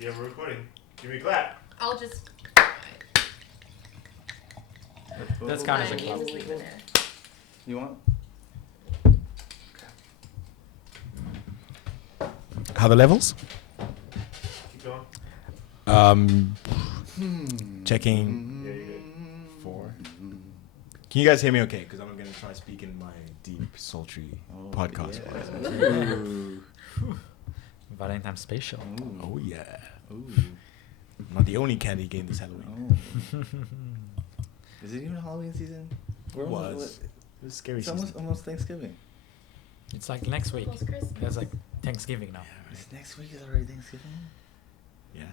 Yeah, we're recording. Give me a clap. I'll just. That's kind of You a clap. just leave it there. You want? How the levels? Keep going. Checking. Yeah, you're good. 4. Can you guys hear me okay? Because I'm going to try speaking my deep, sultry podcast voice. Valentine special. Oh, yeah. Ooh. Not the only candy game this Halloween. Oh. Is it even Halloween season? It was scary It's season. almost Thanksgiving. It's like next week. Post Christmas. It's like Thanksgiving now. Is next week is already Thanksgiving? Yeah.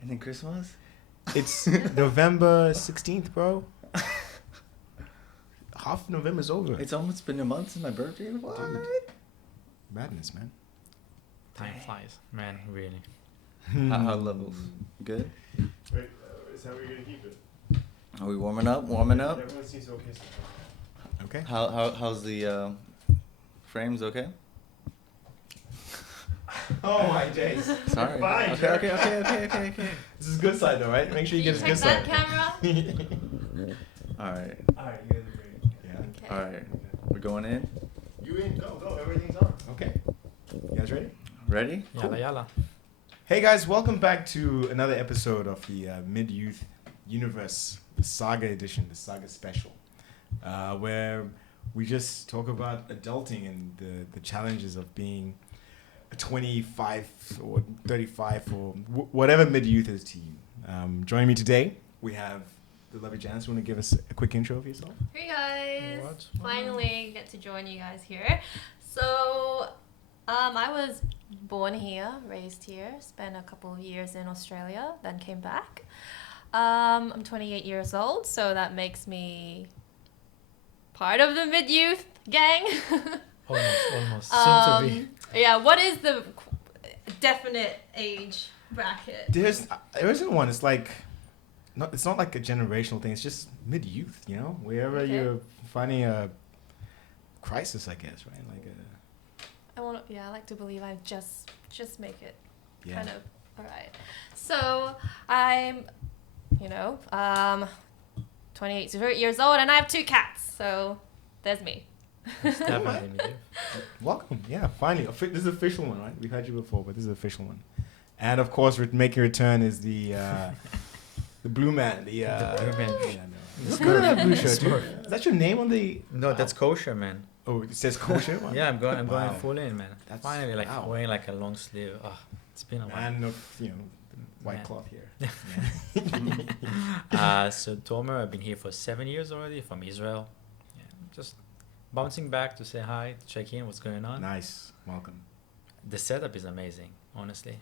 And then Christmas? It's November 16th, bro. Half November's over. It's almost been a month since my birthday. What? Dude. Madness, man. Time flies, man. Really. How levels? Good? Wait, is that where you're going to keep it? Are we warming up? Warming up? Everyone seems okay so far. Okay. How's the frames okay? Oh my days. Sorry. Fine. Okay. This is good side though, right? Make sure you get his check good that side. camera. Alright. Alright, you guys are great. Yeah. Okay. Alright. We're going in. You in? Go. Everything's on. Okay. You guys ready? Ready? Yalla yalla. Hey guys, welcome back to another episode of the MidYouth Universe, the Saga edition, the Saga special, where we just talk about adulting and the challenges of being a 25 or 35 or whatever mid-youth is to you. Joining me today, we have the lovely Janice. Want to give us a quick intro of yourself? Hey guys. What? Finally get to join you guys here. So, I was born here, raised here, spent a couple of years in Australia, then came back. I'm 28 years old, so that makes me part of the mid-youth gang. Almost. Soon to be. Yeah, what is the definite age bracket? There isn't one. It's like, it's not like a generational thing. It's just mid-youth, you know? Wherever Okay. you're finding a crisis, I guess, right? Like I like to believe I just make it yeah. kind of all right. So I'm, 28 years old, and I have 2 cats. So there's me. It's definitely me. Welcome. Yeah, finally. This is the official one, right? We've had you before, but this is the official one. And of course, making a return is the blue man. The blue man. Yeah, no. Look at that blue shirt, dude. Smurf. Is that your name on the? No, that's kosher, man. Oh, it says kosher. Wow. Yeah, I'm going Wow. full in, man. That's- Finally, like wow. wearing like a long sleeve. Oh, it's been a while. Man of white Man. cloth here. So Tomer, I've been here for 7 years already from Israel. Yeah, just bouncing back to say hi, to check in, what's going on. Nice. Welcome. The setup is amazing, honestly.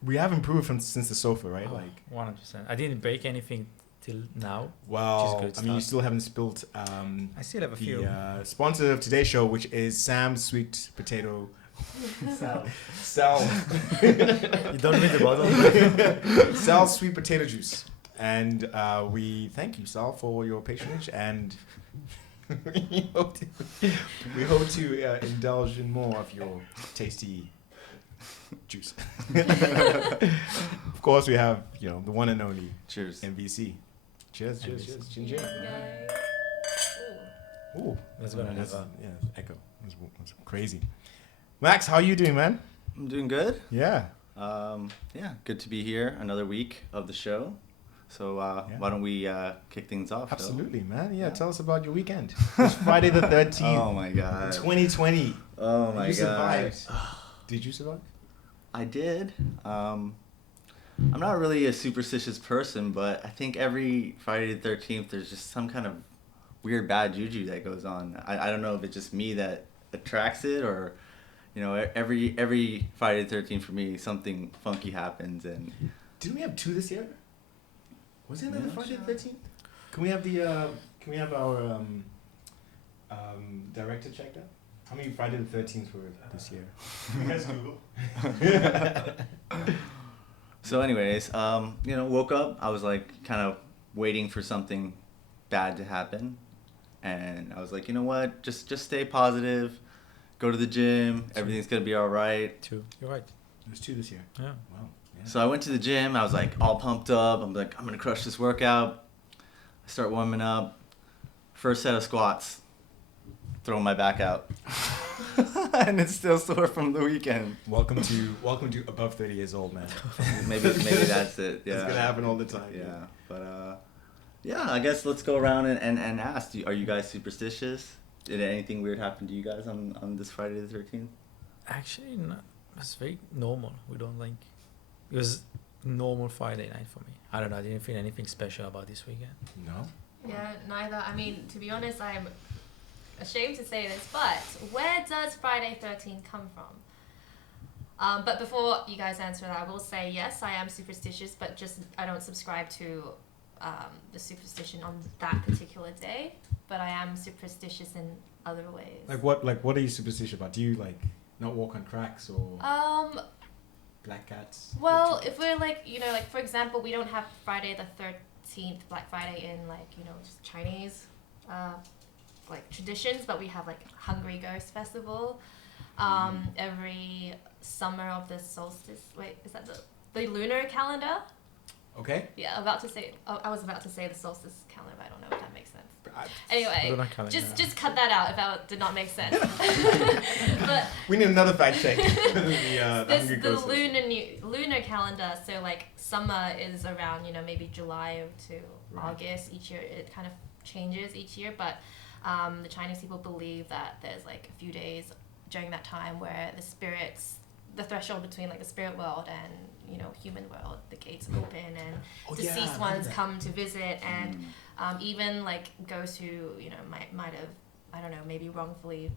We have improved since the sofa, right? Oh, Like, 100%. I didn't break anything till now. well, good I mean, you stuff. still haven't spilt I still have a few. the sponsor of today's show, which is Sam's Sweet Potato. Sal. You don't read the bottle? Sal's Sweet Potato Juice. And we thank you, Sal, for your patronage. And we hope to indulge in more of your tasty juice. Of course, we have, the one and only Cheers. MVC. Cheers. Ginger. Yay. Ooh. That's gonna have a... Echo. That's crazy. Max, how are you doing, man? I'm doing good. Yeah. Yeah, good to be here. Another week of the show. So why don't we kick things off? Phil? Absolutely, man. Yeah, Yeah. tell us about your weekend. It's Friday the 13th, Oh my god. 2020. Oh my You god. survived. Did you survive? I did. I'm not really a superstitious person, but I think every Friday the 13th there's just some kind of weird bad juju that goes on. I don't know if it's just me that attracts it or, every Friday the 13th for me something funky happens and. Didn't we have 2 this year? Was it another Yeah. Friday the 13th? Can we have our director check that? How many Friday the 13th were this year? You guys Google. So anyways, woke up. I was like kind of waiting for something bad to happen. And I was like, you know what? Just stay positive. Go to the gym. Everything's going to be all right. 2. You're right. There's 2 this year. Yeah. Wow. Yeah. So I went to the gym. I was like all pumped up. I'm like, I'm gonna crush this workout. I start warming up. First set of squats, throwing my back out, and it's still sore from the weekend. Welcome to above 30 years old, man. Maybe that's it. Yeah. It's gonna happen all the time. Yeah, but yeah. I guess let's go around and ask. Are you guys superstitious? Did anything weird happen to you guys on this Friday the 13th? Actually, no, it's very normal. We don't like. It was normal Friday night for me. I don't know. I didn't feel anything special about this weekend. No. Yeah, neither. I mean, to be honest, I'm ashamed to say this, but where does Friday 13 come from? But before you guys answer that, I will say yes, I am superstitious, but just I don't subscribe to the superstition on that particular day. But I am superstitious in other ways. Like what are you superstitious about? Do you like not walk on cracks or black cats? Well, if we're like, like for example, we don't have Friday the 13th, Black Friday in like, just Chinese like traditions, but we have like Hungry Ghost Festival every summer of the solstice. Wait, is that the lunar calendar? Okay. Yeah, I was about to say the solstice calendar, but I don't know if that makes sense. Anyway, just cut that out if that did not make sense. But we need another fact check. the lunar calendar, so like summer is around maybe July to August each year. It kind of changes each year, but the Chinese people believe that there's like a few days during that time where the threshold between like the spirit world and human world, the gates open and deceased ones come to visit, and even like ghosts who might have, I don't know, maybe wrongfully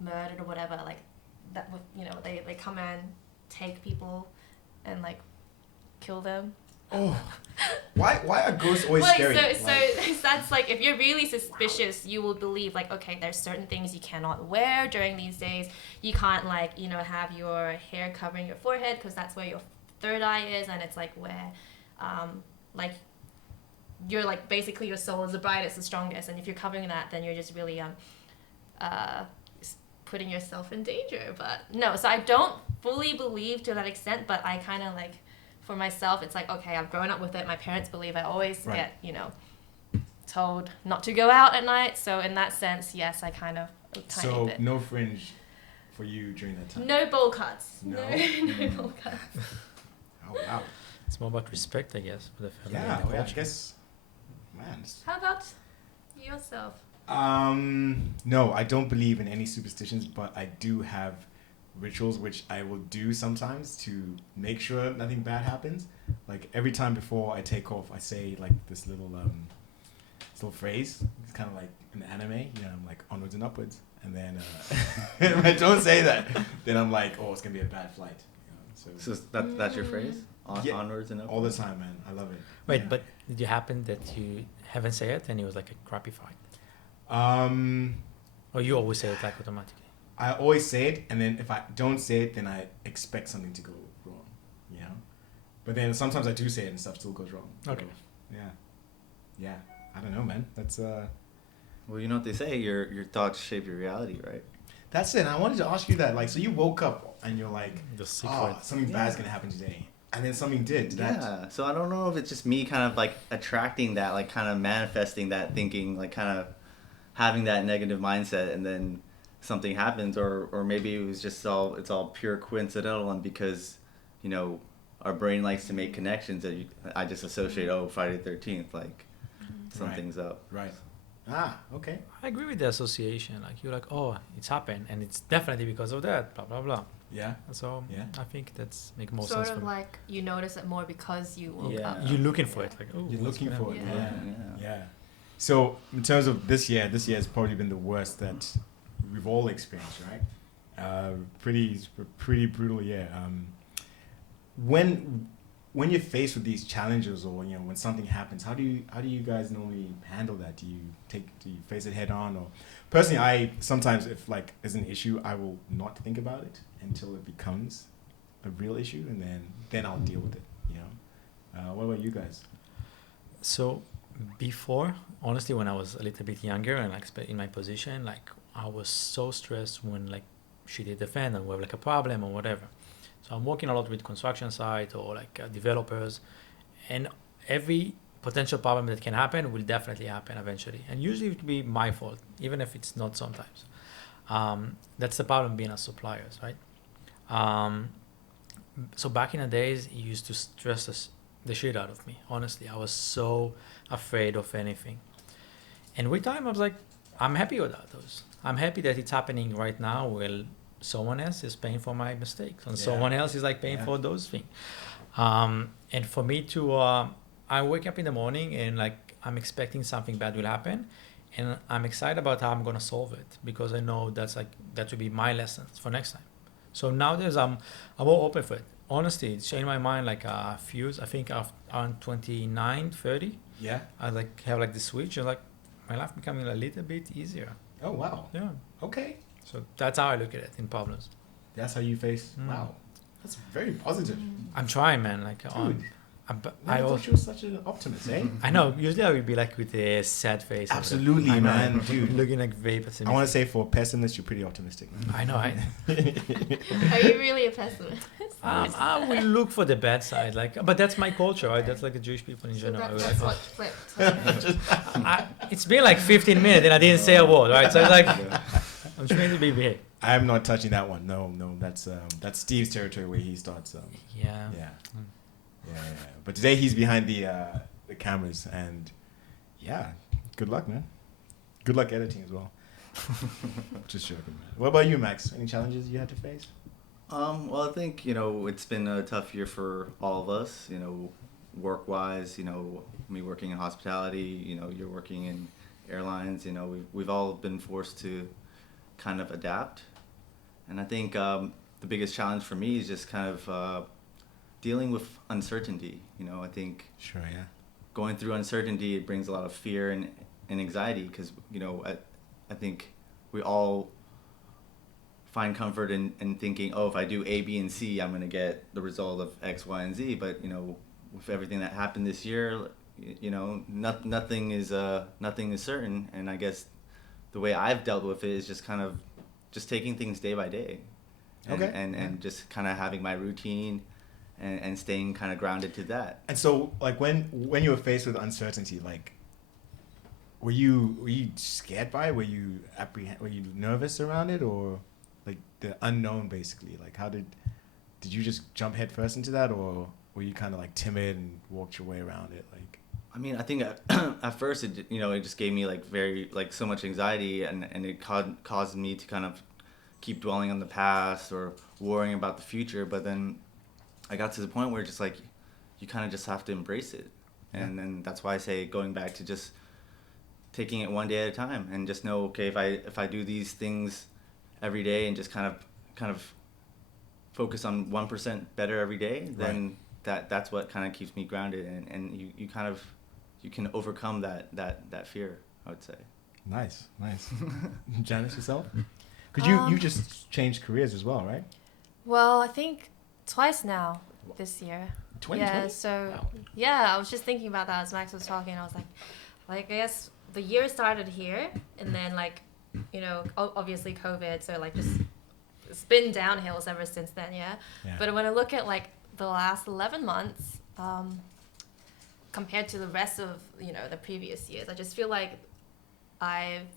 murdered or whatever, like that they come and take people and like kill them. Oh, why are ghosts always like, scary? So that's like, if you're really suspicious, you will believe like, okay, there's certain things you cannot wear during these days. You can't like have your hair covering your forehead because that's where your third eye is, and it's like where like you're like basically your soul is the brightest, the strongest, and if you're covering that, then you're just really putting yourself in danger. But no, so I don't fully believe to that extent, but I kind of like, for myself, it's like, okay, I've grown up with it. My parents believe. I always get, told not to go out at night. So in that sense, yes, I kind of a tiny bit. So no fringe for you during that time? No bowl cuts. No bowl cuts. Oh, wow. It's more about respect, I guess, for the family. Yeah, and the I culture. guess, man. How about yourself? No, I don't believe in any superstitions, but I do have rituals which I will do sometimes to make sure nothing bad happens. Like every time before I take off, I say like this little phrase. It's kind of like an anime, I'm like onwards and upwards, and then if I don't say that, then I'm like, oh, it's gonna be a bad flight. So that's your phrase? Onwards and upwards? All the time, man. I love it. Wait, Yeah. but did it happen that you haven't said it and it was like a crappy fight? Or you always say it like automatically? I always say it, and then if I don't say it, then I expect something to go wrong, But then sometimes I do say it and stuff still goes wrong. Okay. So, yeah. I don't know, man. That's Well, you know what they say, your thoughts shape your reality, right? That's it. And I wanted to ask you that. Like, so you woke up and you're like, The secret. oh, something bad's gonna happen today, and then something did. Yeah. So I don't know if it's just me kind of like attracting that, like kind of manifesting that thinking, like kind of having that negative mindset, and then something happens, or maybe it was just it's all pure coincidental, and because our brain likes to make connections that I just associate Friday the 13th, like something's up. Right. Okay. I agree with the association. Like you're like, oh, it's happened, and it's definitely because of that. Blah blah blah. Yeah. So Yeah. I think that's make more Sort sense. of for me. like you notice it more because you woke Yeah. up. You're looking for it. Like, oh, You're what's looking gonna for it. happen? Yeah. So in terms of this year has probably been the worst that we've all experienced, right? Pretty brutal year. When you're faced with these challenges, or when something happens, how do you guys normally handle that? Do you face it head on? Or personally, I sometimes, if like is an issue, I will not think about it until it becomes a real issue, and then I'll deal with it. What about you guys? So before, honestly, when I was a little bit younger and like in my position, like I was so stressed when like she did the fan and we have like a problem or whatever. So I'm working a lot with construction site or like developers, and every potential problem that can happen will definitely happen eventually. And usually it will be my fault, even if it's not sometimes. That's the problem being a suppliers, right? So back in the days, it used to stress the shit out of me. Honestly, I was so afraid of anything. And with time, I was like, I'm happy with those. I'm happy that it's happening right now where someone else is paying for my mistakes and someone else is like paying for those things. And for me to, I wake up in the morning and like I'm expecting something bad will happen, and I'm excited about how I'm gonna solve it because I know that will be my lessons for next time. So nowadays I'm more open for it. Honestly, it's changed my mind like a few. I think around 29, 30. Yeah. I like have like the switch and like my life becoming a little bit easier. Oh wow. Yeah. Okay. So that's how I look at it in problems. That's how you face. Wow. That's very positive. I'm trying, man. Like, Dude. I thought you were such an optimist, eh? I know. Usually, I would be like with a sad face. Absolutely, I know, man, dude. Looking like very pessimistic. I want to say for pessimists, you're pretty optimistic. I know. Are you really a pessimist? I will look for the bad side, like, but that's my culture, right? That's like the Jewish people in general. That's what flipped. It's been like 15 minutes and I didn't say a word, right? So it's like I'm trying to be behave. I'm not touching that one. No, that's Steve's territory where he starts. Yeah. But today he's behind the cameras, and yeah, good luck, man. Good luck editing as well. Just joking, man. What about you, Max? Any challenges you had to face? Well, I think, it's been a tough year for all of us, work-wise, me working in hospitality, you're working in airlines, we've all been forced to kind of adapt. And I think the biggest challenge for me is just kind of dealing with uncertainty. I think Sure, yeah. going through uncertainty, it brings a lot of fear and anxiety because, I think we all find comfort in thinking, oh, if I do A, B, and C, I'm going to get the result of X, Y, and Z. But, with everything that happened this year, nothing is certain. And I guess the way I've dealt with it is just kind of just taking things day by day. And just kind of having my routine and staying kind of grounded to that. And so, like, when you were faced with uncertainty, like, were you scared by it? Were you nervous around it, or like the unknown, basically? Like, how did you just jump head first into that, or were you kind of like timid and walked your way around it? Like, I mean, I think at first it just gave me like very like so much anxiety, and it caused me to kind of keep dwelling on the past or worrying about the future. But then I got to the point where just like you kind of just have to embrace it, and then that's why I say going back to just taking it one day at a time, and just know, okay, if I do these things every day and just kind of focus on 1% better every day, then that's what kind of keeps me grounded, and you can overcome that fear, I would say. Nice. Janice, yourself? Because you just changed careers as well, right? Well, I think twice now this year. 2020? Yeah, so I was just thinking about that as Max was talking. I was like I guess the year started here, and then like, obviously COVID, so like just it's been downhill ever since then, yeah. But when I look at like the last 11 months, compared to the rest of the previous years, I just feel like I've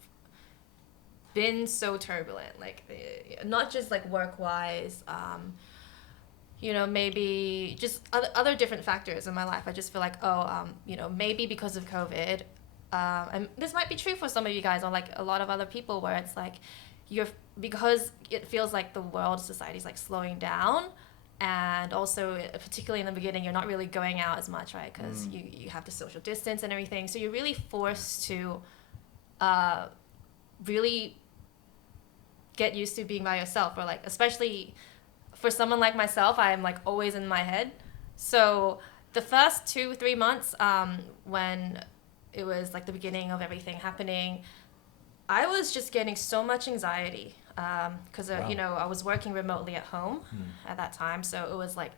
been so turbulent, like not just like work-wise, maybe just other different factors in my life. I just feel like, maybe because of COVID, and this might be true for some of you guys or like a lot of other people, where it's like because it feels like the world, society is like slowing down, and also particularly in the beginning, you're not really going out as much, right? Because you have the social distance and everything, so you're really forced to really get used to being by yourself, or like especially for someone like myself, I'm like always in my head. So the first 2-3 months, when it was like the beginning of everything happening, I was just getting so much anxiety because I was working remotely at home at that time, so it was like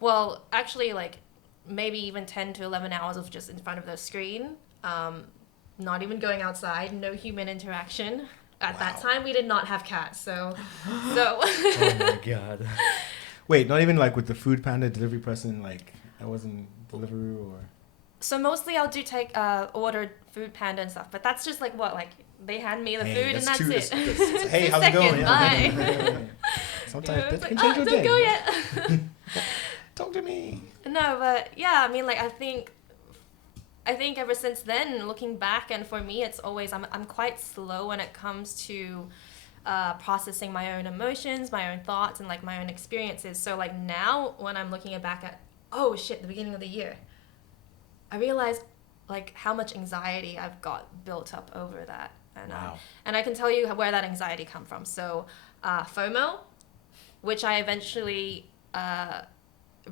like maybe even 10 to 11 hours of just in front of the screen, not even going outside, no human interaction, At that Wow. time, we did not have cats, so Oh my god. Wait, not even like with the food panda delivery person, like I wasn't Deliveroo or. So mostly I'll do take order food panda and stuff, but that's just like what, like they hand me the Hey, food and that's two- it. that's- hey, 2 how's it going? seconds, Yeah. bye. Sometimes You know, that it's can like, change your don't day. go yet. Talk to me. No, but yeah, I mean, like I think ever since then, looking back, and for me, it's always I'm quite slow when it comes to processing my own emotions, my own thoughts, and like my own experiences. So like now, when I'm looking back at, oh shit, the beginning of the year, I realize like how much anxiety I've got built up over that, and Wow. and I can tell you where that anxiety come from. So FOMO, which I eventually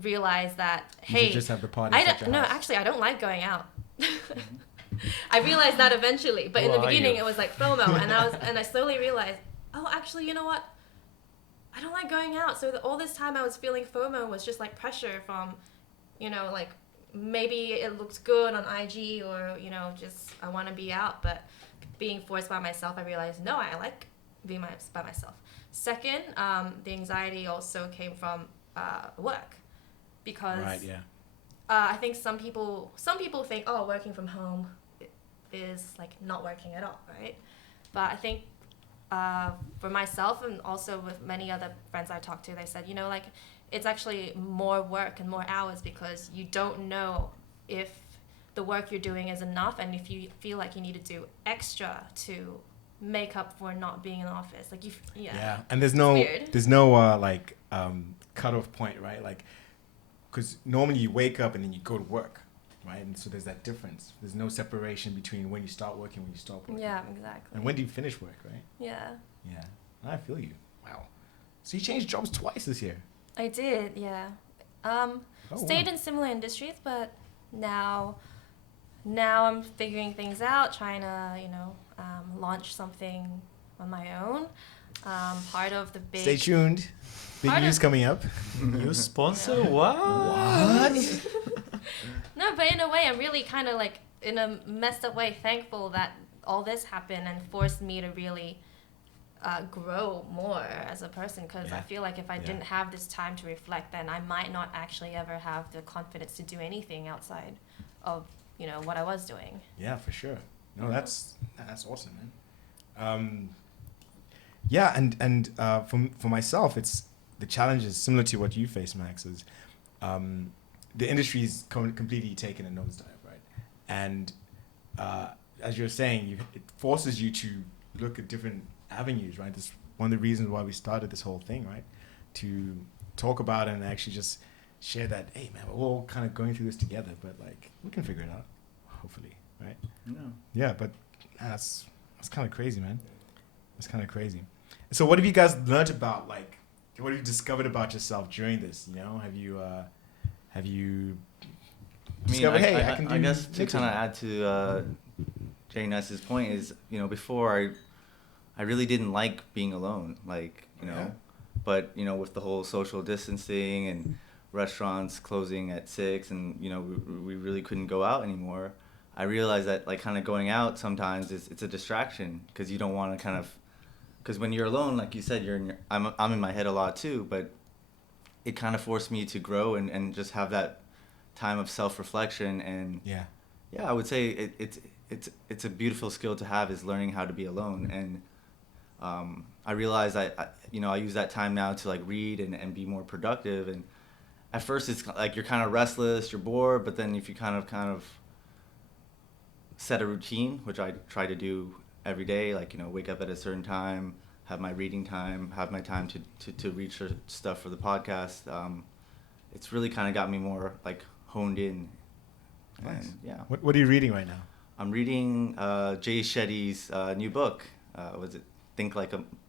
realized that You hey, should just have the party. I at don't, your no, house. actually, I don't like going out. I realized that eventually, but in Who the are beginning, you? it was like FOMO, and I slowly realized, oh, actually, you know what? I don't like going out. So all this time, I was feeling FOMO was just like pressure from, you know, like maybe it looks good on IG, or you know, just I want to be out, but being forced by myself, I realized no, I like being by myself. Second, the anxiety also came from work, because Right. Yeah. I think some people think, oh, working from home is like not working at all, right? But I think for myself, and also with many other friends I talked to, they said, you know, like it's actually more work and more hours, because you don't know if the work you're doing is enough, and if you feel like you need to do extra to make up for not being in the office, like Yeah. And there's weird. no like cutoff point, right? Like, because normally you wake up and then you go to work, right? And so there's that difference. There's no separation between when you start working and when you stop working. Yeah, exactly. And when do you finish work, right? Yeah, Yeah. I feel you. Wow. So you changed jobs twice this year. I did. Yeah, Oh, stayed wow. in similar industries, but now I'm figuring things out, trying to launch something on my own. Part of the big Stay tuned. Big Part news of- coming up. New sponsor? What? No, but in a way, I'm really kind of like, in a messed up way, thankful that all this happened and forced me to really grow more as a person, because Yeah. I feel like if I Yeah. didn't have this time to reflect, then I might not actually ever have the confidence to do anything outside of what I was doing. Yeah, for sure. No, that's awesome, man. Yeah, and for myself, it's the challenge is similar to what you face, Max. Is the industry is completely taken a nosedive, right? And as you're saying, it forces you to look at different avenues, right? This one of the reasons why we started this whole thing, right? To talk about it and actually just share that, hey, man, we're all kind of going through this together, but like we can figure it out, hopefully, right? Yeah. Yeah, but that's kind of crazy, man. That's kind of crazy. So what have you guys learned about, like, what have you discovered about yourself during this? You know, have you I mean, discovered, hey, I I can do guess to mixing? kind of add to Jnice's point is, before I really didn't like being alone, like, Yeah. but, with the whole social distancing and restaurants closing at 6 and, we really couldn't go out anymore, I realized that, like, kind of going out sometimes it's a distraction, because you don't want to because when you're alone, like you said, I'm in my head a lot too, but it kind of forced me to grow and just have that time of self-reflection. And Yeah. I would say it's a beautiful skill to have, is learning how to be alone. And I realize I use that time now to like read and be more productive. And at first it's like you're kind of restless, you're bored, but then if you kind of set a routine, which I try to do every day, like, wake up at a certain time, have my reading time, have my time to research stuff for the podcast. It's really kind of got me more like honed in. Nice. And yeah. What are you reading right now? I'm reading Jay Shetty's new book. Was it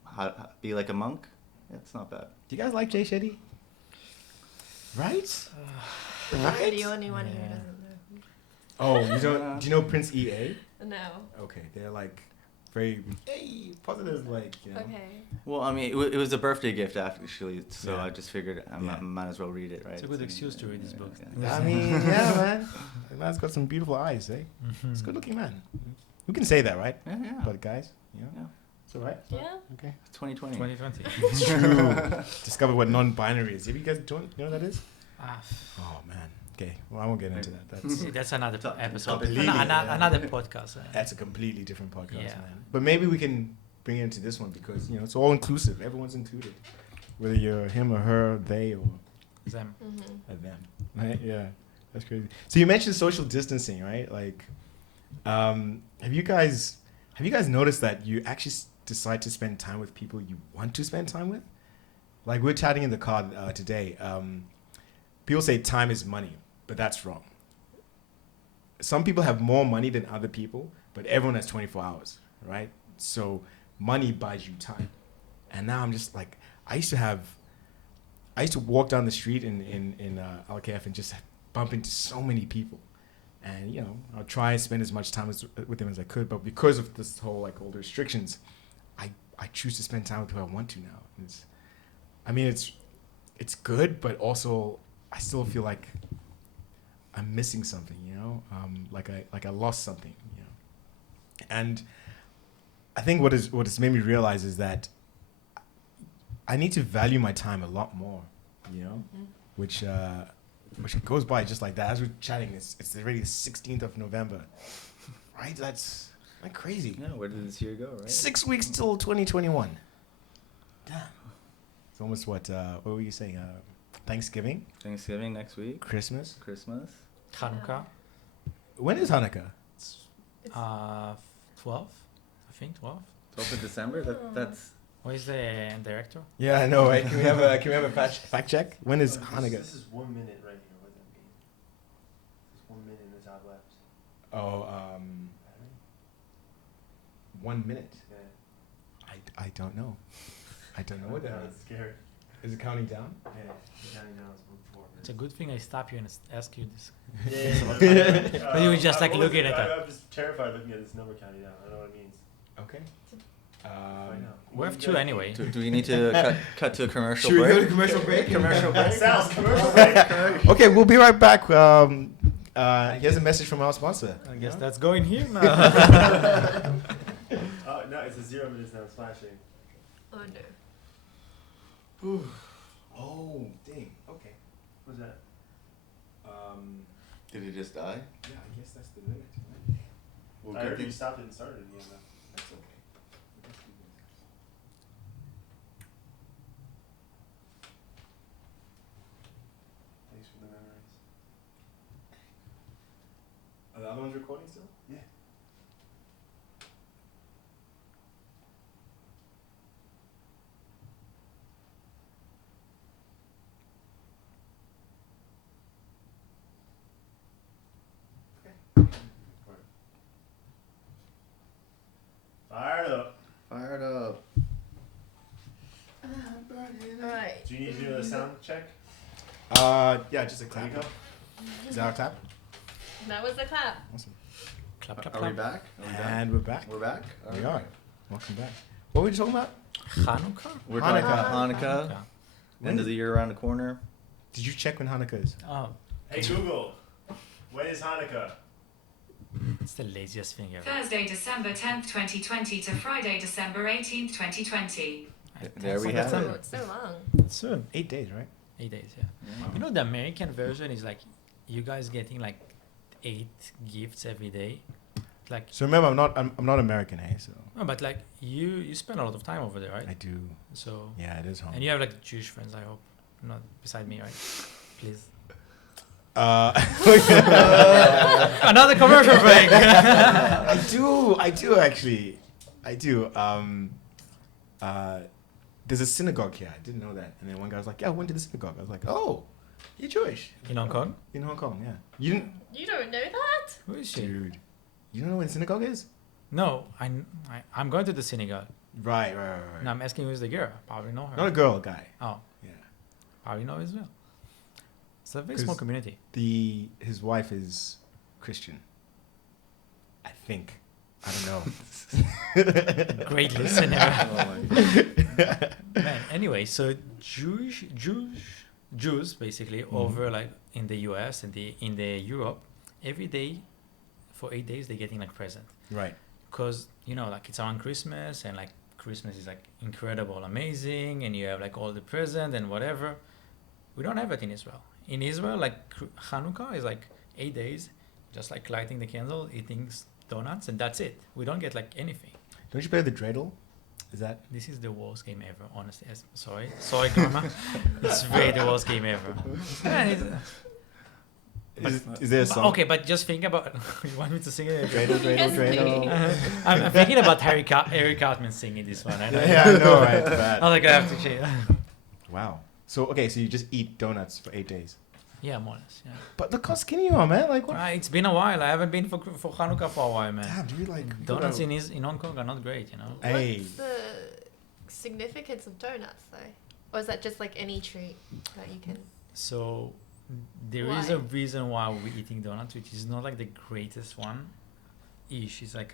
How Be Like a Monk? Yeah, it's not bad. Do you guys like Jay Shetty? Right? You're Right? the only one here Yeah. who Oh, you don't? Do you know Prince EA? doesn't know. No. Okay, they're like very positive, like, you know. Okay. Well, I mean, it was a birthday gift actually, so Yeah. I just figured I Yeah. might as well read it, right? It's a good excuse to read this book. I mean, yeah, man. The man's got some beautiful eyes, eh? He's a good looking man. We can say that, right? Yeah, yeah. But guys, you know. Yeah. It's all right. Yeah. Okay. 2020. 2020. It's true. Discover what non-binary is. Have you guys don't you know what that is? Ah, Oh man. Okay. Well, I won't get into that. That's that's another episode. completely- Another podcast. that's a completely different podcast, Yeah. man. But maybe we can bring it into this one because it's all inclusive. Everyone's included, whether you're him or her, they or Them. a them. Right? Yeah. That's crazy. So you mentioned social distancing, right? Like, have you guys noticed that you actually decide to spend time with people you want to spend time with? Like we're chatting in the car today. People say time is money, but that's wrong. Some people have more money than other people, but everyone has 24 hours, right? So money buys you time. And now I'm just like, I used to walk down the street in LKF and just bump into so many people. And, I'll try and spend as much time with them as I could. But because of this whole, all the restrictions, I choose to spend time with who I want to now. It's good, but also I still feel like I'm missing something, like I lost something, And I think what has made me realize is that I need to value my time a lot more, which goes by just like that. As we're chatting, it's already the 16th of November, right? That's like crazy. Yeah, where did this year go, right? 6 weeks till 2021. Damn. It's almost what were you saying? Thanksgiving? Thanksgiving next week. Christmas? Hanukkah. When is Hanukkah? 12. I think 12. 12th of December. That's. Where is the director? Yeah, I know, right? Can we have a fact check? When is Hanukkah? This is 1 minute right here. What does that mean? There's 1 minute in the top left. Oh, 1 minute. Yeah. I don't know. I don't know what that That's is. scary. Is it counting down? Yeah. Counting down is 4 minutes. It's a good thing I stopped you and ask you this. Yeah. But you were just like looking at that. I'm just terrified looking at this number counting down. I don't know what it means. Okay. Find out. We have two anyway. Do we need to cut to a commercial Should we break? go to commercial break? Commercial break. Sounds commercial break. Okay, we'll be right back. Here's a message from our sponsor. I guess that's going here now. Oh, no, it's a 0 minutes now. It's flashing. Oh no. Oh, dang. Okay. What's that? Did he just die? Yeah, I guess that's the limit, right? Well, I good heard you thing. stopped it and started it again. That's okay. Thanks for the memories. Are the other ones recording still? Yeah. Fired up. Fired up. Alright. Do you need to do a sound check? Yeah, just a There you clap. go. Is that our clap? That was the clap. Awesome. Clap, clap, Are we clap. back? Are we back? And we're back. We're back? We Alright. are. Welcome back. What were we talking about? Hanukkah? We're talking about Hanukkah. Hanukkah. End of the year around the corner. Did you check when Hanukkah is? Oh, Hey Google, when is Hanukkah? it's the laziest thing ever. Thursday, December 10th, 2020 to Friday, December 18th, 2020. There we Like have Oh, it. it's so long. Soon. 8 days, right? 8 days, yeah. You know, the American version is like you guys getting like 8 gifts every day. Like, So remember, I'm not American, hey? So no, but like you spend a lot of time over there, right? I do. So, Yeah, it is home. and you have like Jewish friends, I hope. Not beside me, right? Please. Another commercial break. I do actually. I do. There's a synagogue here. I didn't know that. And then one guy was like, "Yeah, I went to the synagogue." I was like, "Oh, you're Jewish." In Hong Kong? In Hong Kong, yeah. You didn't, You don't know that? Who is she? dude. You don't know what a synagogue is? No, I'm going to the synagogue. Right. And I'm asking who's the girl. Probably know her. Not a girl, a guy. Oh, Yeah. probably know as well. It's a very 'Cause small community. His wife is Christian. I think. I don't know. Great listener. Oh my Man, anyway, so Jews basically over like in the US and in the Europe, every day for 8 days they're getting like present. Right. Because, you know, like it's around Christmas and like Christmas is like incredible, amazing, and you have like all the present and whatever. We don't have it in Israel. In Israel, like Hanukkah is like 8 days, just like lighting the candle, eating donuts, and that's it. We don't get like anything. Don't you play the dreidel? Is that? This is the worst game ever, honestly. Sorry, Grandma. It's really the worst game ever. Yeah, Is there a song? okay, but just think about. You want me to sing it? Dreidel. I'm thinking about Eric Cartman singing this one. I know. Yeah, I know, right? It's bad. I was like, I have to change. Wow. So okay, so you just eat donuts for 8 days. Yeah, more or less. Yeah. But look how skinny you are, man. Like what? It's been a while. I haven't been for Hanukkah for a while, man. Damn, dude. Like Donuts in Hong Kong are not great, you know. Hey. What's the significance of donuts, though? Or is that just like any treat that you can? So there is a reason why we're eating donuts, which is not like the greatest one. It's like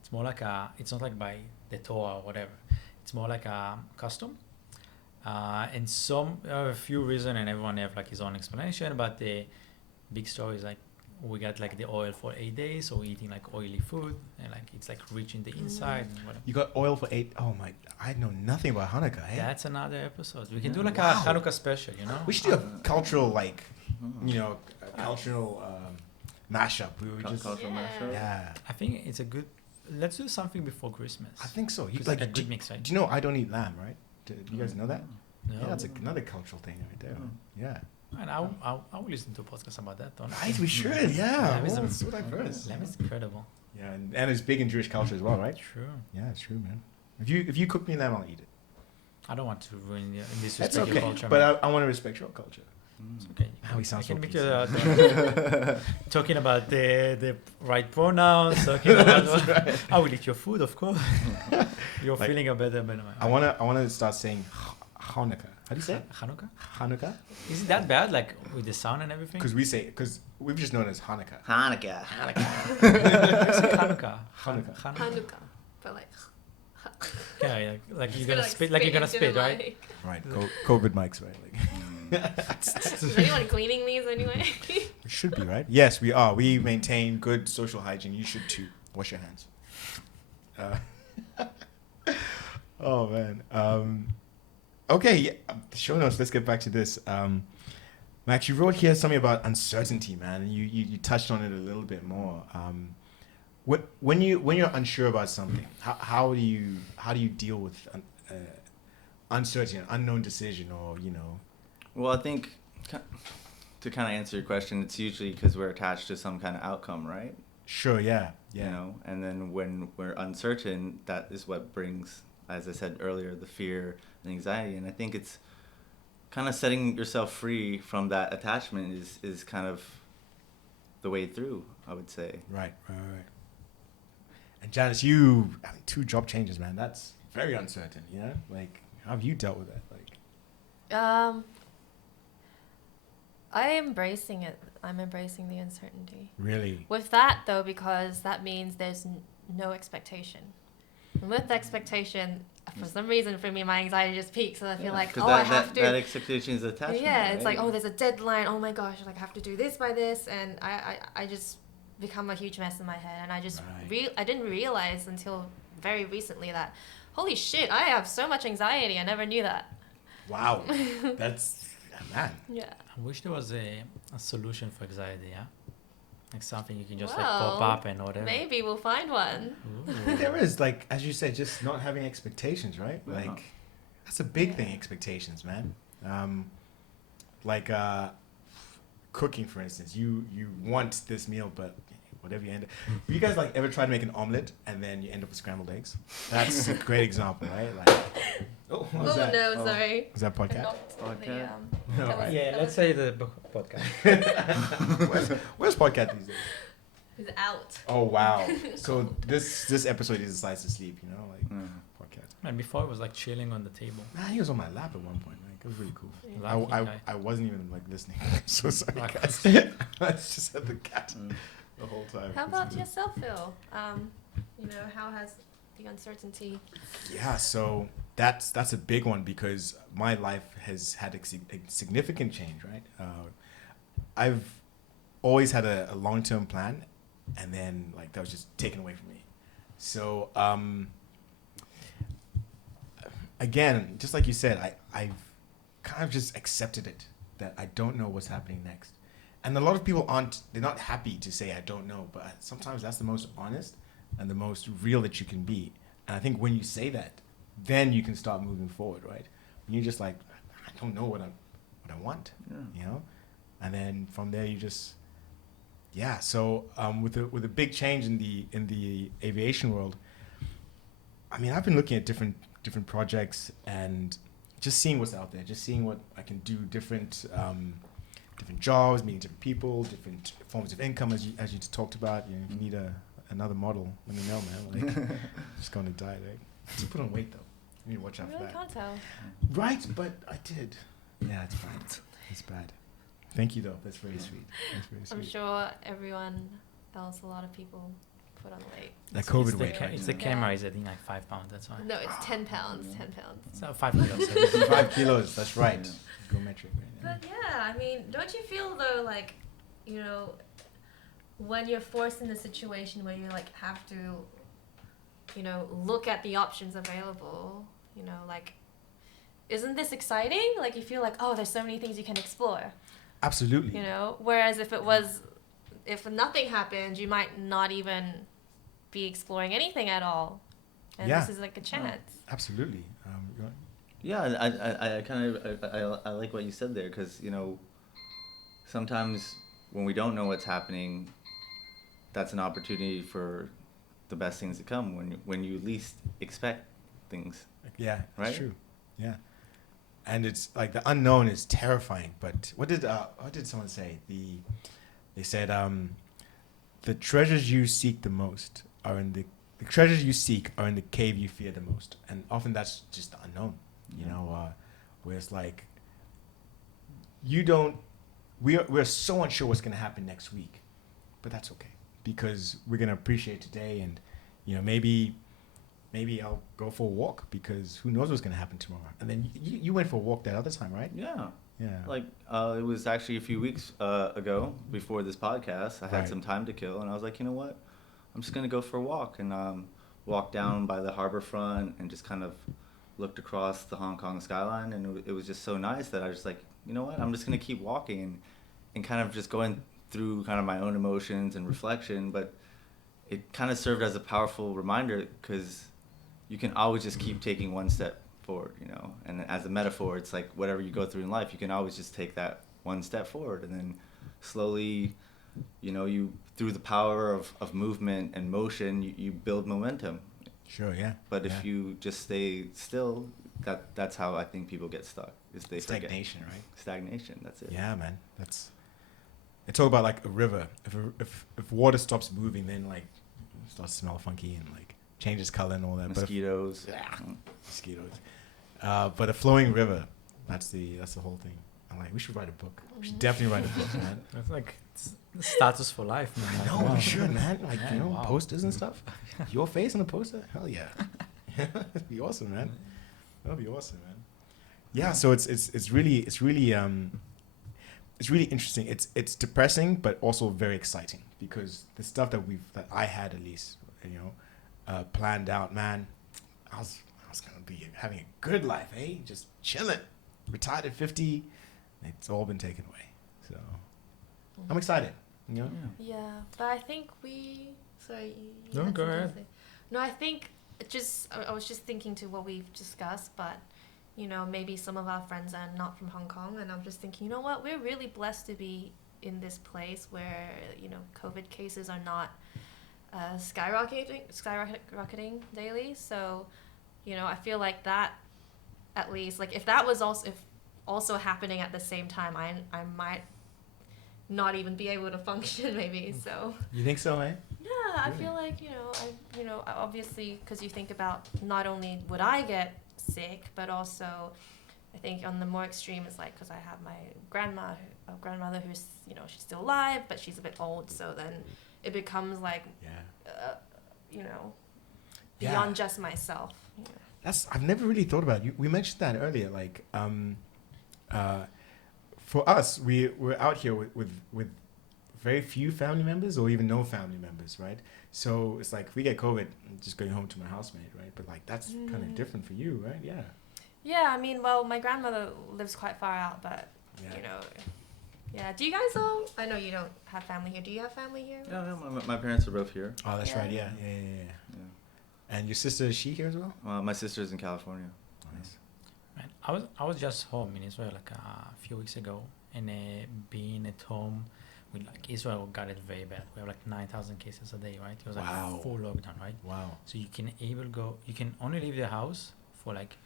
it's more like it's not like by the Torah or whatever. It's more like a custom. And a few reasons, and everyone have like his own explanation. But the big story is like we got like the oil for 8 days, so we're eating like oily food, and like it's like rich in the inside. And whatever. You got oil for 8. Oh my! I know nothing about Hanukkah. Hey? That's another episode. We can do like a Hanukkah special, you know. We should do a cultural cultural mashup. We would just Cultural mashup. yeah. I think it's a good. Let's do something before Christmas. I think so. It's like a good mix, right? Do you know I don't eat lamb, right? Do you guys know that? No. Yeah, that's another cultural thing right there. Yeah. And I will listen to a podcast about that. Don't I? Right, we should. Yeah. Lamb is Well, a- it's so diverse. Lamb is incredible. Yeah, and it's big in Jewish culture as well, right? True. Yeah, it's true, man. If you cook me lamb, I'll eat it. I don't want to ruin your That's disrespect your okay. culture. But man. I want to respect your culture. It's okay. How he sounds I can so make PC. you talking about the right pronouns. Talking about I will eat your food, of course. You're Like, feeling a better. I wanna start saying Hanukkah. How do you say it? Hanukkah? Hanukkah? Is it that bad? Like with the sound and everything? Because we've just known it as Hanukkah. Hanukkah. Hanukkah. Hanukkah. Hanukkah, but like. Yeah, like Just you're gonna like spit. Like you're gonna into spit, the right? mic. Right. COVID mics, right? Like, Is anyone cleaning these anyway? it should be, right? Yes, we are. We maintain good social hygiene. You should too. Wash your hands. Oh man. Okay. Yeah, show notes. Let's get back to this. Max, you wrote here something about uncertainty, man. And you touched on it a little bit more. When you're unsure about something, how do you deal with uncertainty, an unknown decision, or Well, I think to kind of answer your question, it's usually because we're attached to some kind of outcome, right? Sure, yeah. You know, and then when we're uncertain, that is what brings, as I said earlier, the fear and anxiety. And I think it's kind of setting yourself free from that attachment is kind of the way through, I would say. Right. And Janice, you 2 job changes, man. That's very uncertain. Like, how have you dealt with that? Like, I'm embracing it. I'm embracing the uncertainty. really? With that, though, because that means there's no expectation. And with expectation, for some reason, for me, my anxiety just peaks. So I feel like, 'Cause I have to. that expectation is attachment. Yeah, it's right? like, there's a deadline. Oh my gosh, like I have to do this by this, and I just become a huge mess in my head. And I just I didn't realize until very recently that, holy shit, I have so much anxiety. I never knew that. Wow. That's man. Yeah. I wish there was a solution for anxiety, yeah? Like something you can just Well, like pop up and whatever. Maybe we'll find one. Ooh. There is, like, as you said, just not having expectations, right? Like, that's a big thing, expectations, man. Like cooking, for instance. You want this meal, but whatever you end up. Have you guys like ever tried to make an omelet and then you end up with scrambled eggs? That's a great example, right? Like, what was that? No, sorry. Was that podcast? Not the, Podcast? No, that was- right. Yeah, that let's was- say the podcast. Where's podcast these days? It's out. Oh wow! So this episode is Slice to Sleep, like podcast. And before it was like chilling on the table. He was on my lap at one point. Like, it was really cool. Lucky guy. I wasn't even like listening. So sorry, Lucky. guys. I just had the cat the whole time. How about yourself, Phil? How has the uncertainty? Yeah, so that's a big one because my life has had a significant change, right? I've always had a long-term plan, and then like that was just taken away from me. So again, just like you said, I've kind of just accepted it, that I don't know what's happening next. And a lot of people they're not happy to say I don't know, but sometimes that's the most honest and the most real that you can be. And I think when you say that, then you can start moving forward, right? When you're just like, I don't know what I want, you know? And then from there you just, yeah. So with a big change in the aviation world, I mean, I've been looking at different projects and just seeing what's out there, just seeing what I can do, different jobs, meeting different people, different forms of income, as you just talked about. You know, if you need another model, let me know, man. Like, just going to die, right? Just put on weight though. You need to watch out for that. I really can't tell. Right, but I did. Yeah, it's bad. It's bad. Thank you though. That's very sweet. That's very sweet. I'm sure everyone else, a lot of people put on weight. That COVID It's weight, right? It's the camera is adding like 5 pounds. That's why. No, it's 10 pounds. 10 pounds. So 5 kilos. 5 kilos. That's right. Go metric. Right? But yeah, I mean, don't you feel though, like, you know, when you're forced in a situation where you like have to, you know, look at the options available, you know, like, isn't this exciting? Like, you feel like, oh, there's so many things you can explore. Absolutely. You know, whereas if nothing happened, you might not even be exploring anything at all. And Yeah. this is like a chance. Absolutely. Yeah, I kind of I like what you said there, because you know, sometimes when we don't know what's happening, that's an opportunity for the best things to come when you least expect things. Yeah, Right? it's true. Yeah. And it's like the unknown is terrifying, but what did someone say? They said the treasures you seek the most are in the treasures you seek are in the cave you fear the most. And often that's just the unknown, you know, where it's like we're so unsure what's going to happen next week, but that's okay, because we're going to appreciate today. And, you know, maybe I'll go for a walk, because who knows what's going to happen tomorrow. And then you went for a walk that other time, right? Yeah. Yeah. Like it was actually a few weeks ago, before this podcast. I had Right. some time to kill, and I was like, you know what? I'm just gonna go for a walk, and walked down by the harbor front and just kind of looked across the Hong Kong skyline, and it was just so nice that I was just like, you know what? I'm just gonna keep walking, and kind of just going through kind of my own emotions and reflection. But it kind of served as a powerful reminder, because you can always just keep taking one step forward, you know. And as a metaphor, it's like whatever you go through in life, you can always just take that one step forward, and then slowly, you know, you through the power of movement and motion, you build momentum. Sure, yeah. But Yeah. if you just stay still, that's how I think people get stuck. Is they forget. Stagnation, right? Stagnation. That's it. Yeah, man. They talk about like a river. If water stops moving, then like it starts to smell funky and like changes color and all that. Mosquitoes. Mosquitoes. But a flowing river, that's the whole thing. I'm like, we should write a book. We should definitely write a book, man. That's like it's the status for life, man. Like, No, wow. we should, man. Like, Yeah, you know, wow. posters and stuff. Your face on a poster? Hell yeah. That'd be awesome, man. That'd be awesome, man. Yeah, so it's really interesting. It's depressing, but also very exciting, because the stuff that I had, at least, you know, planned out, man. I was gonna be having a good life, eh? Just chilling, retired at 50. It's all been taken away. So I'm excited. You know. Yeah, but I think sorry. You No, had go something to ahead. say. No, I think I was just thinking to what we've discussed, but you know, maybe some of our friends are not from Hong Kong, and I'm just thinking, you know what, we're really blessed to be in this place where, you know, COVID cases are not skyrocketing daily. So, you know, I feel like that, at least, like if that was also happening at the same time, I might not even be able to function, maybe. So You think so, eh? yeah, I Really? feel like, you know, obviously, because you think about not only would I get sick, but also I think on the more extreme is like, because I have my grandmother who's, you know, she's still alive, but she's a bit old, so then it becomes like, Yeah. you know, Yeah. beyond just myself. You know. I've never really thought about it. We mentioned that earlier. Like, for us, we're out here with very few family members, or even no family members, right? So it's like, if we get COVID, I'm just going home to my housemate, right? But like, that's kind of different for you, right? Yeah. Yeah, I mean, well, my grandmother lives quite far out, but Yeah. you know, yeah. Do you guys all? I know you don't have family here. Do you have family here? Yeah, my parents are both here. Oh, that's Yeah. right. Yeah. Yeah. And your sister, is she here as well? My sister's in California. Nice. Man, I was just home in Israel like a few weeks ago, and being at home with like Israel got it very bad. We have like 9,000 cases a day, right? It was like Wow. full lockdown, right? Wow. So you can only leave the house for like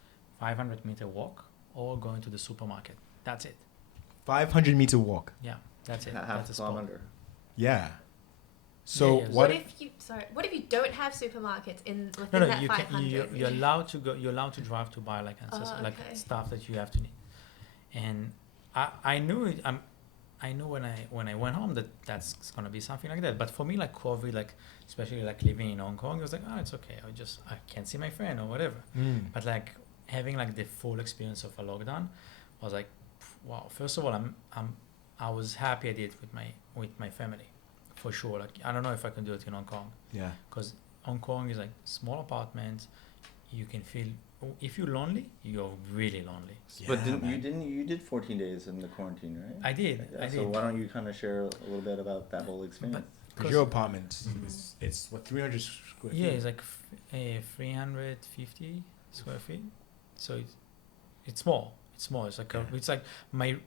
500-meter walk or going to the supermarket. That's it. 500-meter walk. Yeah, that's it. Half That's a the spot. kilometer. Yeah. So Yeah, yeah. what? What if you don't have supermarkets within No, that you 500? you're allowed to go. You're allowed to drive to buy like like okay. stuff that you have to need. And I knew it. I knew when I went home that that's gonna be something like that. But for me, like COVID, like especially like living in Hong Kong, it was like, oh, it's okay. I can't see my friend or whatever. But like having like the full experience of a lockdown was like, wow. First of all, I was happy I did it with my family, for sure. Like I don't know if I can do it in Hong Kong, Yeah. because Hong Kong is like small apartments. You can feel if you're lonely, you're really lonely. But man. you did 14 days in the quarantine, right? I did. Yeah, I so did. why don't you kind of share a little bit about that whole experience? Because your apartment is it's what 300 square feet. Yeah, it's like 350 square feet. So it's small. It's small. It's like it's like my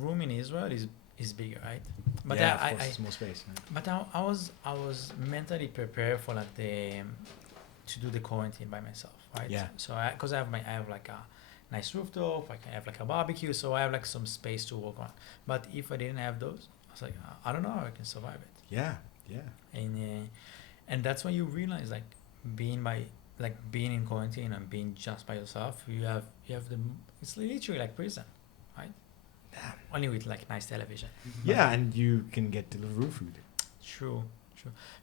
room in Israel is bigger, right? But yeah, I of course, it's more space. Right? but I was mentally prepared for like to do the quarantine by myself, right? Yeah. So because I have like a nice rooftop, like I have like a barbecue, so I have like some space to work on. But if I didn't have those, I was like, I don't know how I can survive it. Yeah. Yeah. And that's when you realize like being in quarantine and being just by yourself, you have it's literally like prison, right? Yeah. Only with like nice television. Yeah, and you can get Deliveroo food. True.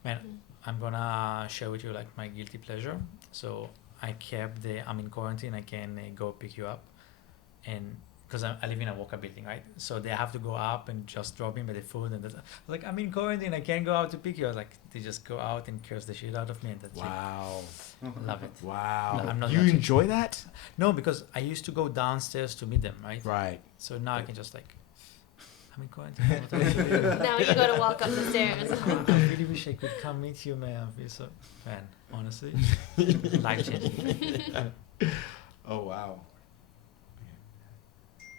Man, I'm gonna share with you like my guilty pleasure. So I'm in quarantine. I can go pick you up, and because I live in a Walker building, right? So they have to go up and just drop in by the food, and like I'm in quarantine. I can't go out to pick you. I was like, they just go out and curse the shit out of me, and that's Wow. it. Love it. Wow. No, I'm not you gonna- enjoy that? No, because I used to go downstairs to meet them, right? Right. So now I can just like, I'm in quarantine. What else to do? Now you got to walk up the stairs. I really wish I could come meet you, man. I feel so, man, honestly, life changing. Oh wow.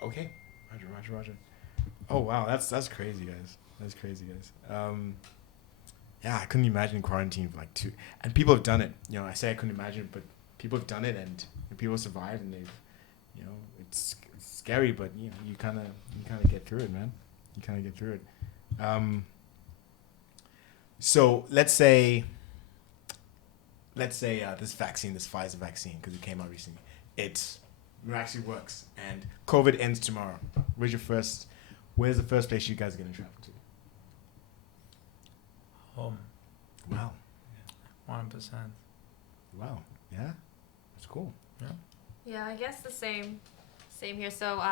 Okay. Roger. Oh wow, that's crazy, guys. That's crazy, guys. Yeah, I couldn't imagine quarantine for like 2. And people have done it. You know, I say I couldn't imagine, but people have done it, and people survived, and they've, you know, it's scary, but you know, you kind of get through it, man. You kind of get through it. So let's say this vaccine, this Pfizer vaccine, because it came out recently, it actually works, and COVID ends tomorrow. Where's the first place you guys are gonna travel to? Home, Wow. 100%. Wow. Yeah. That's cool. Yeah, I guess the same here. So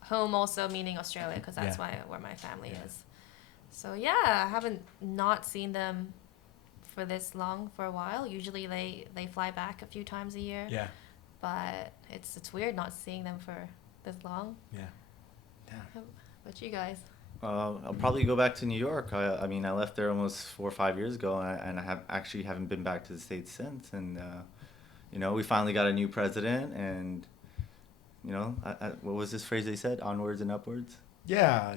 home also meaning Australia, because that's where my family is. So yeah, I haven't not seen them for this long for a while. Usually they fly back a few times a year. Yeah. But it's weird not seeing them for this long. Yeah. Yeah. But you guys? I'll probably go back to New York. I mean, I left there almost 4 or 5 years ago, and I haven't been back to the States since. And you know, we finally got a new president, and you know, what was this phrase they said? Onwards and upwards. Yeah.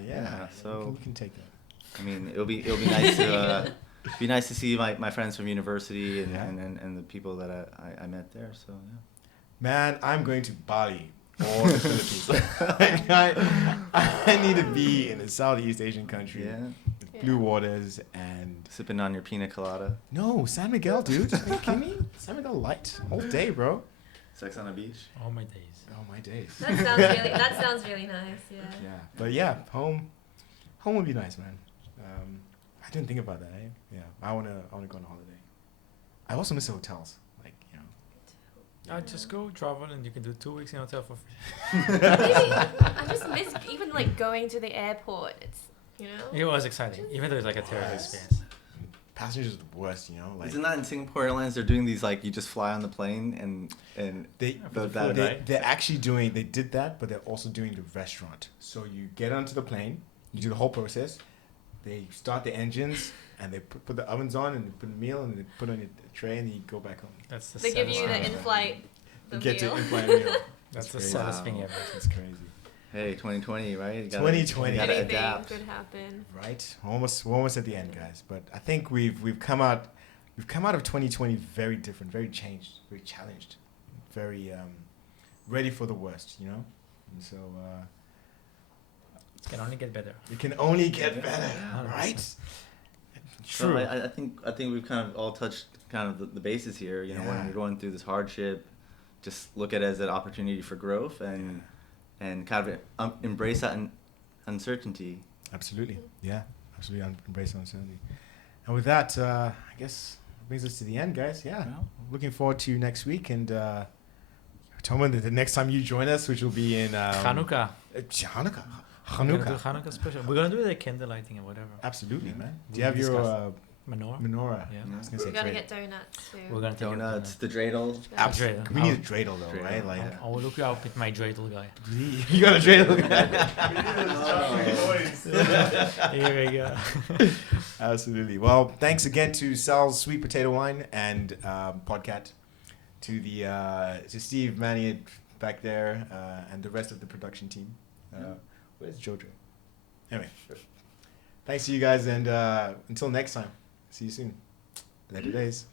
So we can take that. I mean, it'll be nice to be nice to see my friends from university and the people that I met there. So yeah. Man, I'm going to Bali or the Philippines. I need to be in a Southeast Asian country with blue waters and sipping on your pina colada. No, San Miguel, dude. Are you kidding me? San Miguel light all day, bro. Sex on the beach. All my days. Oh my days. That sounds really nice. Yeah. Yeah, but yeah, home would be nice, man. I didn't think about that. Yeah, I wanna go on a holiday. I also miss the hotels. Like, you know. Just go travel, and you can do 2 weeks in a hotel for free. Maybe I just miss even like going to the airport. It's, you know. It was exciting, even though it's like a terrible experience. passengers are the worst, you know. Like Isn't that in Singapore Airlines? They're doing these like you just fly on the plane and they they're actually doing they did that, but they're also doing the restaurant. So you get onto the plane, you do the whole process. They start the engines and they put the ovens on and they put a meal and they put on a tray and you go back home. That's the They give you saddest the thing. in-flight You the get meal. to in-flight meal. That's the crazy. saddest thing ever. That's crazy. hey, 2020, right? You 2020. You gotta Anything adapt. could happen. Right, we're almost at the end, guys. But I think we've come out of 2020 very different, very changed, very challenged, very ready for the worst, you know. And so It can only get better. it can only get better, Yeah. right? So True. I think we've kind of all touched kind of the bases here. You know, when Yeah. you're going through this hardship, just look at it as an opportunity for growth and kind of embrace that uncertainty. Absolutely, yeah, absolutely. Embrace uncertainty. And with that, I guess brings us to the end, guys. Yeah, looking forward to next week and. Toman, the next time you join us, which will be in Hanukkah. Hanukkah. We're gonna do Hanukkah. Hanukkah special. We're gonna do the candle lighting or whatever. Absolutely, man. Do We you have your discussed. Menorah. menorah? Yeah. I was gonna say We're gonna dreidel. get donuts too. We're gonna take Donuts, it. the dreidel. Absolutely. Dreidel. We need a dreidel though, Dreidel, right? Like yeah. I will look you up with my dreidel guy. you got a dreidel. Here we go. Absolutely. Well, thanks again to Sal's Sweet Potato Wine and Podcat, to Steve Maniot back there, and the rest of the production team. Where's Jojo? Anyway, thanks to you guys, and until next time, see you soon. Later days.